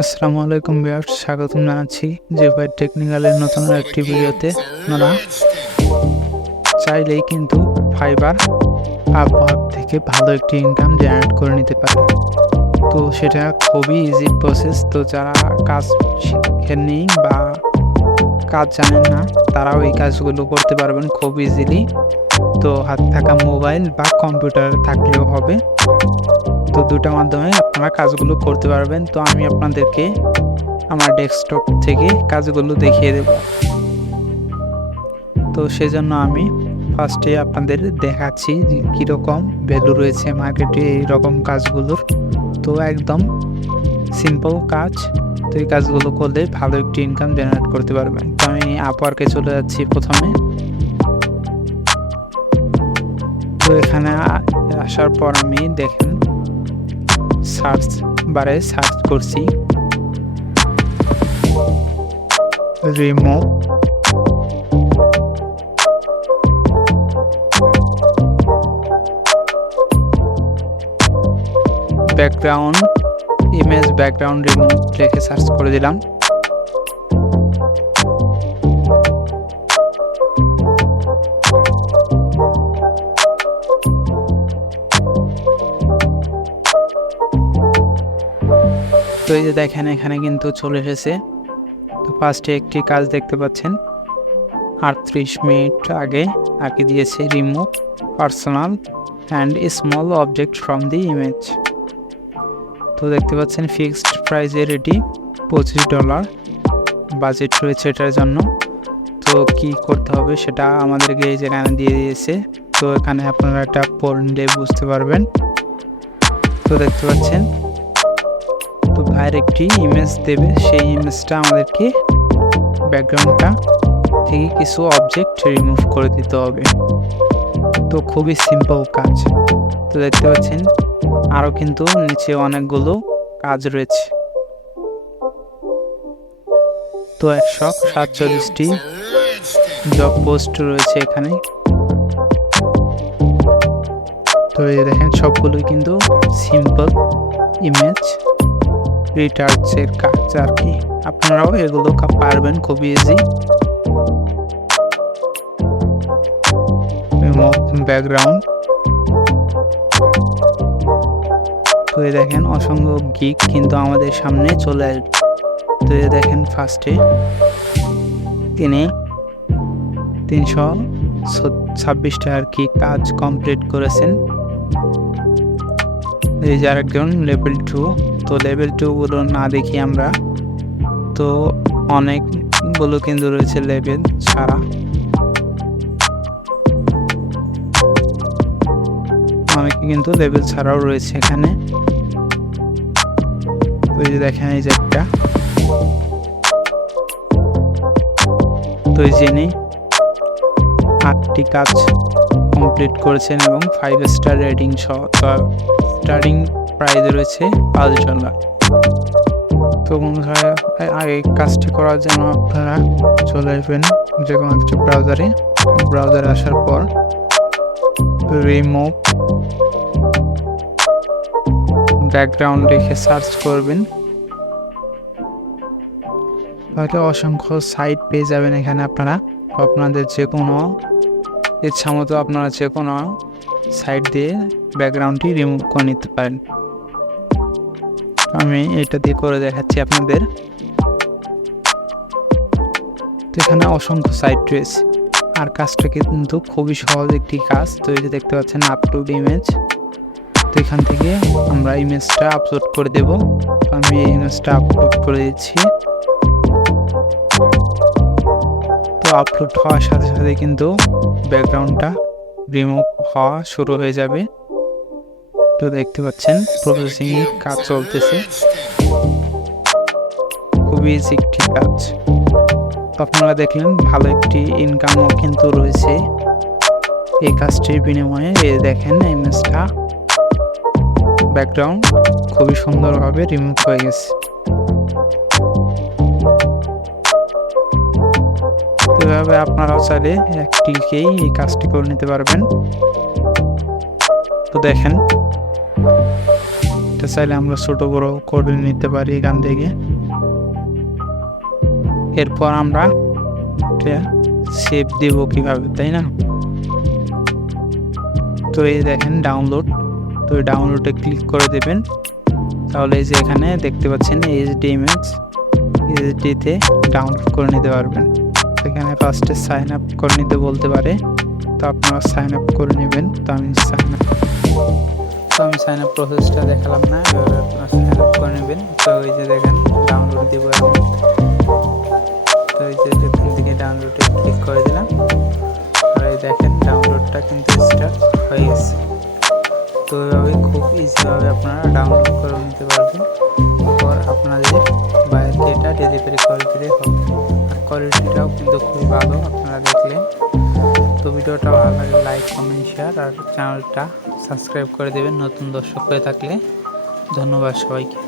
আসসালামু আলাইকুম ভিউয়ার্স, স্বাগতম জানাচ্ছি যে ভাই টেকনিক্যালের নতুন একটি ভিডিওতে। আপনারা চাইলেই কিন্তু ফাইবার আপওয়ার্ক থেকে ভালো একটি ইনকাম জেনারেট করে নিতে পারেন। তো সেটা খুবই ইজি প্রসেস। তো যারা কাজ শিখেননি বা কাজ জানেন না, তারাও এই কাজগুলো করতে পারবেন খুব ইজিলি। তো হাতে থাকা মোবাইল বা কম্পিউটার থাকলেও হবে। তো দুটার মাধ্যমে আপনারা কাজগুলো করতে পারবেন। তো আমি আপনাদেরকে আমার ডেস্কটপ থেকে কাজগুলো দেখিয়ে দেব। তো সেজন্য আমি ফার্স্টে আপনাদের দেখাচ্ছি যে কীরকম ভ্যালু রয়েছে মার্কেটে এই রকম কাজগুলোর। তো একদম সিম্পল কাজ। তো এই কাজগুলো করলে ভালো একটি ইনকাম জেনারেট করতে পারবেন। তো আমি আপওয়ার্কে চলে যাচ্ছি প্রথমে। তো এখানে আসার পর আমি দেখেন সার্চ বারে সার্চ করছি remove background image background remove লিখে সার্চ করে দিলাম। তো এই যে দেখেন এখানে কিন্তু চলে এসেছে। তো ফার্স্টে একটি কাজ দেখতে পাচ্ছেন 38 মিনিট আগে আর কি দিয়েছে, remove personal and small object from the image. তো দেখতে পাচ্ছেন ফিক্সড প্রাইজের এটি $25 বাজেট রয়েছে এটার জন্য। তো কি করতে হবে সেটা আমাদেরকে এই যেখানে দিয়ে দিয়েছে। তো এখানে আপনারা এটা পড়লে বুঝতে পারবেন। তো দেখতে পাচ্ছেন তো ভাইয়ের একটি ইমেজ দেবে, সেই ইমেজটা আমাদেরকে ব্যাকগ্রাউন্ডটা থেকে কিছু অবজেক্ট রিমুভ করে দিতে হবে। তো খুবই সিম্পল কাজ। তো দেখতে পাচ্ছেন আরও কিন্তু নিচে অনেকগুলো কাজ রয়েছে। তো 147টি জব পোস্ট রয়েছে এখানে। তো এই দেখেন সবগুলোই কিন্তু সিম্পল ইমেজ রিটার্চের কাজ আর কি। আপনারাও এগুলো পারবেন খুবই ইজি। ব্যাকগ্রাউন্ড। তো এই দেখেন অসংখ্য গিগ কিন্তু আমাদের সামনে চলে আসবে। তো এই দেখেন ফার্স্টে তিনি 326টা আর কি কাজ কমপ্লিট করেছেন। এই যে আরেকজন লেভেল 2। তো লেভেল 2 গুলো না দেখি আমরা, তো অনেকগুলো কিন্তু রয়েছে লেভেল ছাড়া। অনেকে কিন্তু লেভেল ছাড়াও রয়েছে এখানে। তো এই যে দেখেন এই যে একটা, তো এই জেনে 8টি কাজ কমপ্লিট করেছেন এবং 5 স্টার রেটিং সহ। স্টার্টিং প্রাইস রয়েছে $5। তো বন্ধুরা আগে কাজটি করার জন্য আপনারা চলে আসবেন যে কোনো একটা ব্রাউজারে আসার পর রিমুভ ব্যাকগ্রাউন্ড লিখে সার্চ করবেন। তাহলে অসংখ্য সাইট পেয়ে যাবেন এখানে। আপনারা আপনাদের যে কোনো ইচ্ছা মতো আপনারা যে কোনো সাইট দিয়ে ব্যাকগ্রাউন্ডটি রিমুভ করে নিতে পারেন। আমি এটা দিয়ে করে দেখাচ্ছি আপনাদের। তো এখানে অসংখ্য সাইট রয়েছে আর কাজটা কিন্তু খুবই সহজ একটি কাজ। তো এই যে দেখতে পাচ্ছেন আপলোড ইমেজ। তো এখান থেকে আমরা ইমেজটা আপলোড করে দেব। তো আমি এই ইমেজটা আপলোড করে দিচ্ছি। তো আপলোড হওয়ার সাথে সাথে কিন্তু ব্যাকগ্রাউন্ডটা রিমুভ হওয়া শুরু হয়ে যাবে। তো দেখতে পাচ্ছেন প্রসেসিং কাজ চলতেছে। খুবই ইজি একটি কাজ। তো আপনারা দেখলেন ভালো একটি ইনকামও কিন্তু রয়েছে এই কাজটির বিনিময়ে। এই দেখেন ইমেজটা ব্যাকগ্রাউন্ড খুবই সুন্দরভাবে রিমুভ হয়ে গেছে। এভাবে আপনারাও চাইলে একটিকেই এই কাজটি করে নিতে পারবেন। তো দেখেন এটা চাইলে আমরা ছোট বড় করে নিতে পারি এখান থেকে। এরপর আমরা সেভ দেব কিভাবে, তাই না? তো এই দেখেন ডাউনলোড, তো এই ডাউনলোডে ক্লিক করে দেবেন। তাহলে এই যে এখানে দেখতে পাচ্ছেন এইচডি ইমেজ, এইচডিতে ডাউনলোড করে নিতে পারবেন। এখানে ফার্স্টে সাইন আপ করে নিতে বলতে পারে, তো আপনারা সাইন আপ করে নেবেন। তো আমি সাইন আপ প্রসেসটা দেখালাম না, এবার আপনারা সাইন আপ করে নেবেন। তো এই যে দেখেন ডাউনলোড দেবো এখন। তো এই যে এখান থেকে ডাউনলোডে ক্লিক করে দিলাম, আর এই দেখেন ডাউনলোডটা কিন্তু স্টার্ট হয়ে গেছে। তো এইভাবে খুব ইজিভাবে আপনারা ডাউনলোড করে নিতে পারবেন। তারপর আপনাদের বাইরে এটা ডেলিভারি করে দিলে হবে, আর কোয়ালিটিটাও কিন্তু খুবই ভালো আপনারা দেখলেন। তো ভিডিওটা ভালো লাগলে লাইক, কমেন্ট, শেয়ার আর চ্যানেলটা সাবস্ক্রাইব করে দেবেন নতুন দর্শক হয়ে থাকলে। ধন্যবাদ সবাইকে।